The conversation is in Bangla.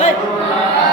good. Uh,